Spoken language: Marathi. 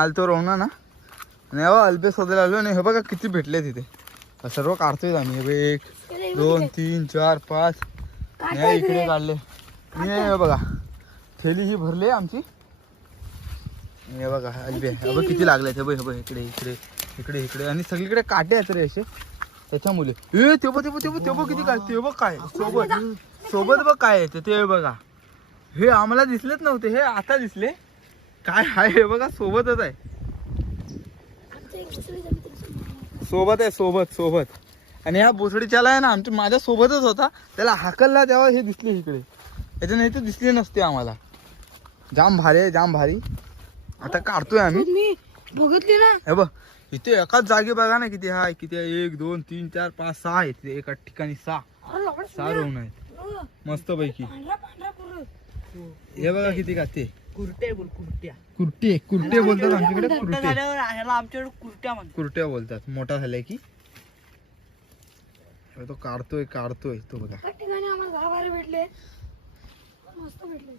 आलतो रोवणा ना आणि अल्बे शोधायला आलो आणि हे बघा किती भेटले तिथे सर्व काढतोय आम्ही 1 2 3 4 5 इकडे काढले हे बघा थैली ही भरली आमची हे बघा अल्बे हे बघ किती लागले हे बघ इकडे इकडे इकडे इकडे आणि सगळीकडे काटे आहेत रे असे त्याच्यामुळे ते बघ किती काय ते बघ काय सोबत बघ काय आहे ते बघा हे आम्हाला दिसलेच नव्हते हे आता दिसले काय आहे हे बघा सोबतच आहे सोबत आणि ह्या बोसडीच्याला आहे ना आमच्या माझ्या सोबतच होता त्याला हाकलला तेव्हा हे दिसले इकडे याच्या नाही तर दिसले नसते आम्हाला जाम भारी आता काढतोय आम्ही बघितली ना हे बघ इथे एकाच जागी बघा ना किती हाय किती 1 2 3 4 5 6 आहेत एका ठिकाणी 6 रोवून आहेत मस्त पैकी हे बघा किती का ते कुरटे बोलतात आमच्याकडे कुरट्या बोलतात मोठा झालाय की तो काढतोय तो बघा ठिकाणी आम्हाला 10-12 भेटले मस्त भेटले